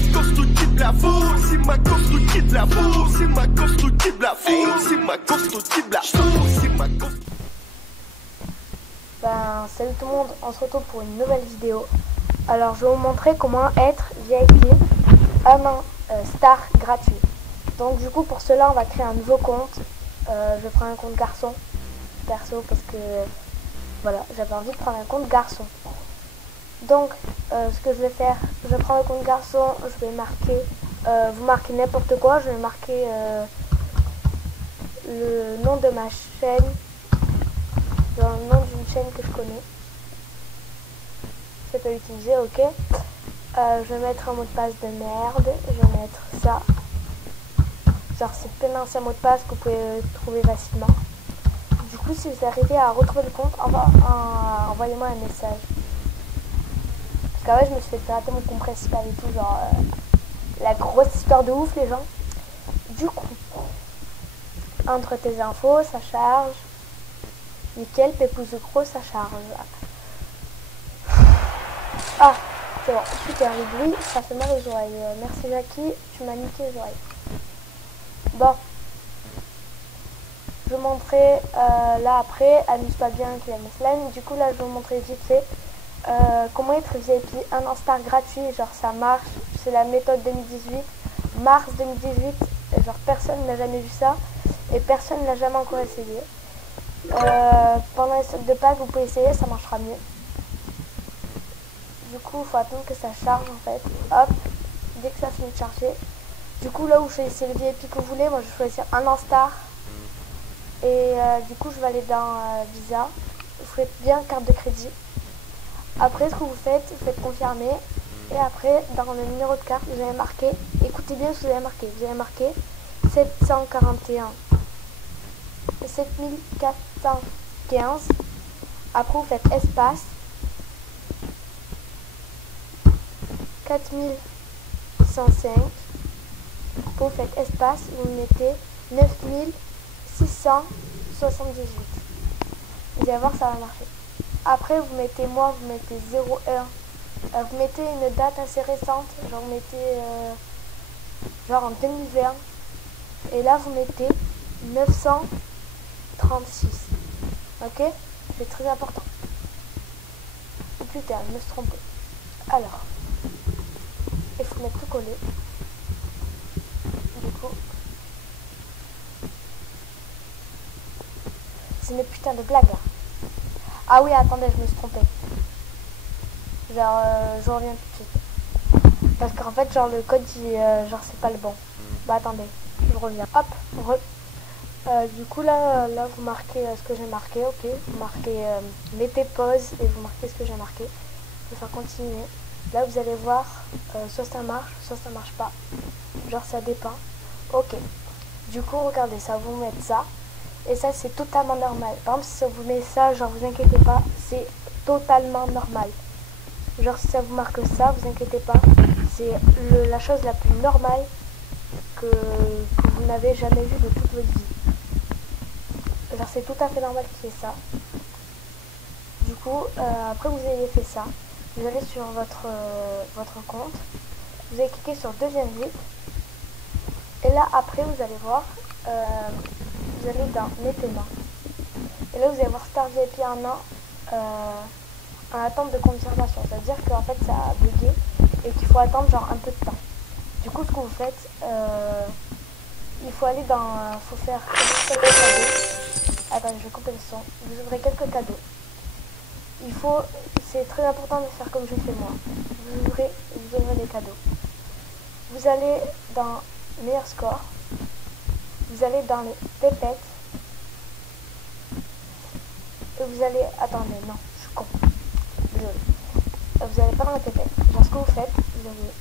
ma course qui de la foule, c'est ma course qui de la foule, c'est ma course qui de la foule, c'est ma course qui de la foule, c'est ma course. Ben, salut tout le monde, on se retrouve pour une nouvelle vidéo. Alors je vais vous montrer comment être VIP un an star gratuit. Donc du coup pour cela on va créer un nouveau compte. Je prends un compte garçon perso parce que voilà, j'avais envie de prendre un compte garçon. Donc ce que je vais faire, je prends le compte garçon, je vais marquer, vous marquez n'importe quoi, je vais marquer le nom de ma chaîne, le nom d'une chaîne que je connais. C'est pas utilisé, ok. Je vais mettre un mot de passe de merde, je vais mettre ça. Genre c'est plein d'anciens mots de passe que vous pouvez trouver facilement. Du coup si vous arrivez à retrouver le compte, envoyez-moi un message. Parce qu'en vrai je me suis fait pirater mon compte principal et tout, genre la grosse histoire de ouf les gens. Du coup, entre tes infos, ça charge. Nickel, Pépouze gros, ça charge. Ah, c'est bon, super, le bruit, ça fait mal aux oreilles. Merci Jackie, tu m'as niqué les oreilles. Bon, je vous montrerai là après, amuse-toi bien avec la slime. Du coup là je vais vous montrer vite fait comment être VIP, un an star gratuit, genre ça marche, c'est la méthode 2018, mars 2018, genre personne n'a jamais vu ça et personne n'a jamais encore essayé. Pendant les stocks de packs vous pouvez essayer, ça marchera mieux. Du coup il faut attendre que ça charge en fait, hop, dès que ça finit de charger. Du coup là où choisissez le VIP que vous voulez, moi je vais choisir un an star. Et du coup je vais aller dans Visa, vous faites bien carte de crédit. Après ce que vous faites confirmer. Et après dans le numéro de carte vous avez marqué, écoutez bien ce que vous avez marqué 741 7415. Après vous faites espace 4105. Vous faites espace, vous mettez 9678. Vous allez voir, ça va marcher. Après, vous mettez mois, vous mettez 01. Vous mettez une date assez récente, genre vous mettez genre en 2020. Et là, vous mettez 936. Ok? C'est très important. Ou putain, je me suis trompée. Alors, il faut mettre tout collé. Du coup, c'est une putain de blague là. Ah oui, attendez, je me suis trompée. Genre, je reviens tout de suite. Parce qu'en fait, genre, le code, genre, c'est pas le bon. Bah, attendez, je reviens. Hop, du coup, là, vous marquez ce que j'ai marqué, ok. Vous marquez, mettez pause et vous marquez ce que j'ai marqué. Je vais faire continuer. Là, vous allez voir, soit ça marche pas. Genre, ça dépend. Ok. Du coup, regardez, ça vous met ça. Et ça, c'est totalement normal. Par exemple, si ça vous met ça, genre, vous inquiétez pas, c'est totalement normal. Genre, si ça vous marque ça, vous inquiétez pas, c'est la chose la plus normale que vous n'avez jamais vue de toute votre vie. Genre, c'est tout à fait normal qu'il y ait ça. Du coup, après vous ayez fait ça, vous allez sur votre compte, vous allez cliquer sur deuxième vite. Et là, après, vous allez voir, vous allez dans mes paiements. Et là, vous allez voir Star VIP 1 an en attente de confirmation. Ça veut dire qu'en fait, ça a bugué et qu'il faut attendre genre un peu de temps. Du coup, ce que vous faites, il faut aller dans... faut faire quelques cadeaux. Attends, je vais couper le son. Vous ouvrez quelques cadeaux. C'est très important de faire comme je fais moi. Vous ouvrez les cadeaux. Vous allez dans meilleur score. Vous allez dans les pépettes. Et vous allez... Attendez, non, je suis con. Désolé. Vous n'allez pas dans les pépettes. Genre, ce que vous faites, vous allez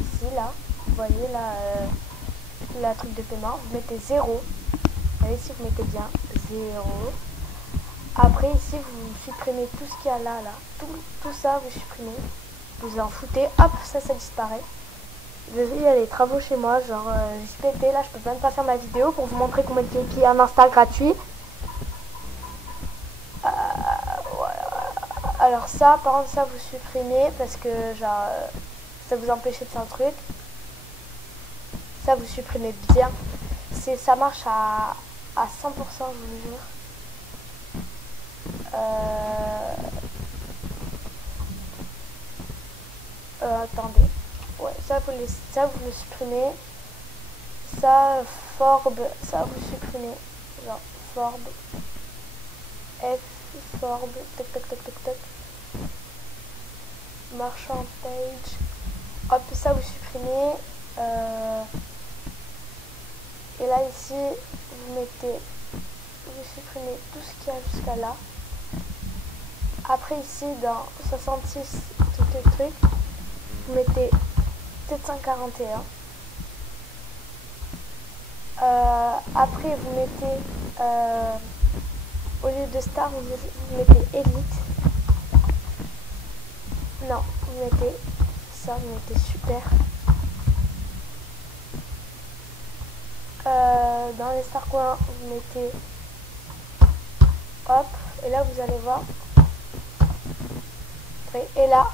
ici, là. Vous voyez, là, la truc de paiement. Vous mettez 0. Et ici, vous mettez bien 0. Après, ici, vous supprimez tout ce qu'il y a là, là. Tout ça, vous supprimez. Vous en foutez. Hop, ça disparaît. Désolé, il y a les travaux chez moi, genre je suis pété, là je peux même pas faire ma vidéo pour vous montrer comment il un install gratuit. Voilà. Alors ça, par contre ça vous supprimez parce que genre ça vous empêche de faire le truc. Ça vous supprimez bien. Ça marche à 100%, je vous le jure. Attendez. Ouais, ça vous le supprimez. Ça, Forb, ça vous supprimez. Genre, Forb. F, Forb, toc toc toc toc toc. Marchand page. Hop, ça vous supprimez. Et là ici, vous supprimez tout ce qu'il y a jusqu'à là. Après ici, dans 66, tout le truc, vous mettez 741. Après, vous mettez, au lieu de star, vous mettez élite. Non, vous mettez ça, vous mettez super. Dans les star coins, vous mettez hop, et là vous allez voir. Et là,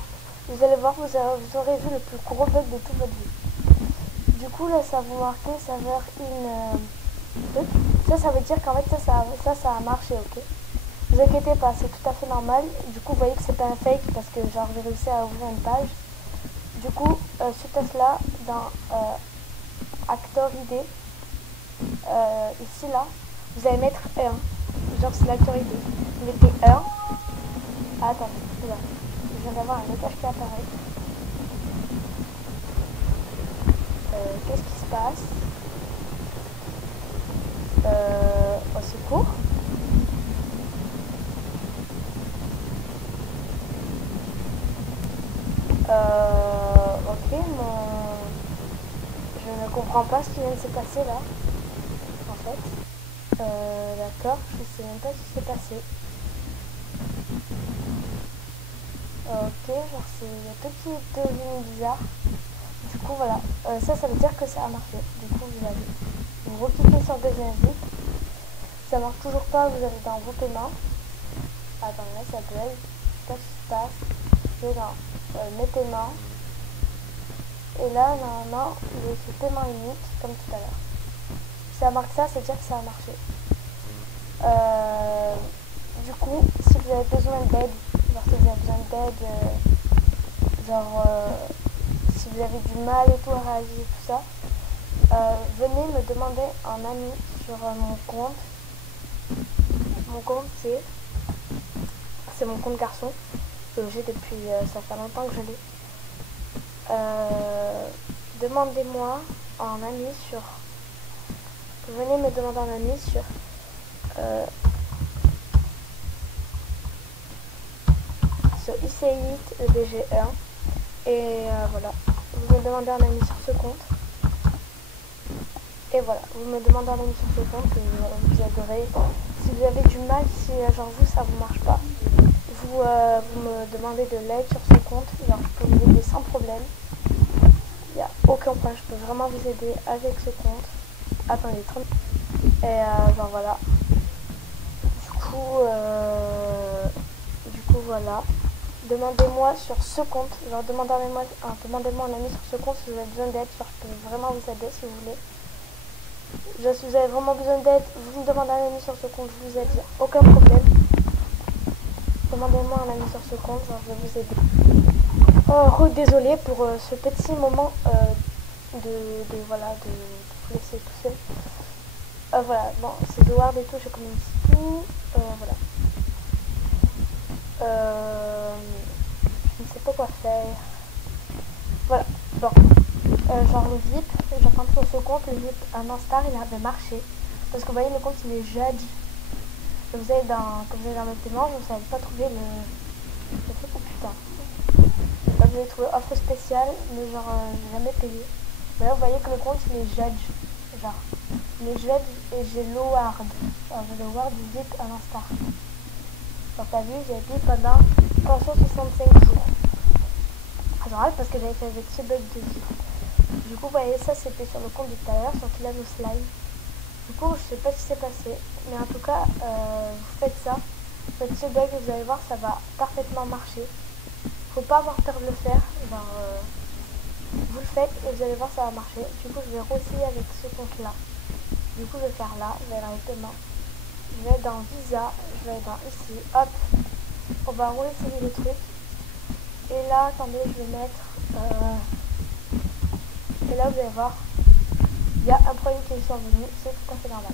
vous allez voir, vous aurez vu le plus gros bug de toute votre vie. Du coup, là, ça vous marque serveur in. Ça veut dire qu'en fait, ça a marché, ok. Vous inquiétez pas, c'est tout à fait normal. Du coup, vous voyez que c'est pas un fake parce que genre j'ai réussi à ouvrir une page. Du coup, ce test-là, dans Actor ID, ici là, vous allez mettre 1. Genre c'est l'acteur ID. Vous mettez 1. Ah, attendez, là. Je viens d'avoir un message qui apparaît. Qu'est-ce qui se passe? Au secours. Ok, je ne comprends pas ce qui vient de se passer là. En fait. D'accord, je sais même pas ce qui s'est passé. Ok, genre c'est tout qui est devenu bizarre. Du coup voilà, ça veut dire que ça a marché. Du coup vous recliquez sur deuxième zip. Ça marche toujours pas, vous allez dans vos paiements. Attends, là ça bug. Qu'est-ce qui se passe? Je vais dans mes paiements. Et là normalement il est écrit paiement unique comme tout à l'heure. Si ça marque ça, c'est dire que ça a marché. Du coup, si vous avez besoin d'aide, genre si vous avez besoin d'aide, si vous avez du mal et tout à réagir, tout ça, venez me demander en ami sur mon compte. Mon compte c'est mon compte garçon que j'ai depuis, ça fait longtemps que je l'ai. Demandez-moi en ami sur, venez me demander en ami sur ICIT EDG1 et voilà, vous me demandez un ami sur ce compte et voilà, vous me demandez un ami sur ce compte et vous aiderez. Si vous avez du mal, si genre vous ça vous marche pas, vous me demandez de l'aide sur ce compte, genre je peux vous aider sans problème, il n'y a aucun problème, je peux vraiment vous aider avec ce compte. Attendez 30 et genre voilà, du coup voilà. Demandez-moi sur ce compte, genre demandez-moi un ami sur ce compte si vous avez besoin d'aide, genre je peux vraiment vous aider si vous voulez. Genre, si vous avez vraiment besoin d'aide, vous me demandez un ami sur ce compte, je vous aide, aucun problème. Demandez-moi un ami sur ce compte, genre je vais vous aider. Oh, désolé pour ce petit moment de vous laisser tout seul. Voilà, bon, c'est de Word et tout, je commence tout, voilà. Je ne sais pas quoi faire. Voilà, bon. Genre le zip, genre quand sur ce compte, le zip un instar il avait marché. Parce que vous voyez le compte il est judge. Comme vous avez dans mes paiements, je ne savais pas trouver le truc. Oh putain. Là vous avez trouvé offre spéciale, mais genre j'ai jamais payé. Là vous voyez que le compte il est judge. Genre, il est judge et j'ai l'Howard. Alors j'ai le Word zip un instar. Genre t'as vu, j'ai été pendant 365 jours. Alors parce que j'avais fait avec ce bug de zip. Du coup, vous voyez, ça c'était sur le compte de tout à l'heure, sur Tilano Slime. Du coup, je sais pas ce qui s'est passé, mais en tout cas, vous faites ça. Vous faites ce bug et vous allez voir, ça va parfaitement marcher. Faut pas avoir peur de le faire. Genre, Vous le faites et vous allez voir ça va marcher. Du coup je vais re-essayer avec ce compte là. Du coup je vais faire là, je vais aller dans paiement. Je vais dans visa, je vais dans ici, hop. On va re-essayer le truc. Et là, attendez, je vais mettre... Et là vous allez voir, il y a un problème qui est survenu, c'est tout à fait normal.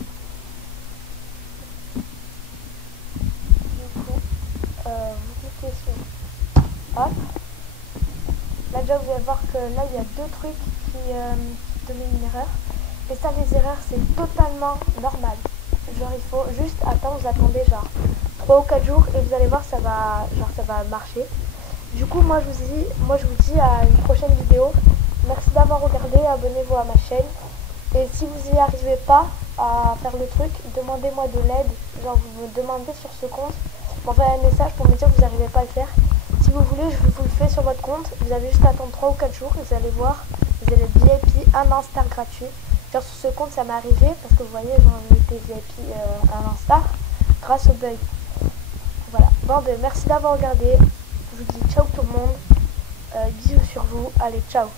Du coup, vous cliquez sur hop. Là déjà vous allez voir que là il y a deux trucs qui donnent une erreur. Et ça, les erreurs c'est totalement normal. Genre il faut juste attendre, vous attendez genre 3 ou 4 jours et vous allez voir ça va marcher. Du coup moi je vous dis à une prochaine vidéo. Merci d'avoir regardé, abonnez-vous à ma chaîne. Et si vous n'y arrivez pas à faire le truc, demandez-moi de l'aide. Genre vous me demandez sur ce compte, m'envoyez un message pour me dire que vous n'arrivez pas à le faire. Si vous voulez, je vous le fais sur votre compte. Vous avez juste à attendre 3 ou 4 jours. Vous allez voir, vous allez être VIP, un Instar gratuit. Genre sur ce compte ça m'est arrivé parce que vous voyez, j'en été VIP un Instar grâce au bug. Voilà. Bon ben merci d'avoir regardé. Je vous dis ciao tout le monde. Bisous sur vous. Allez, ciao.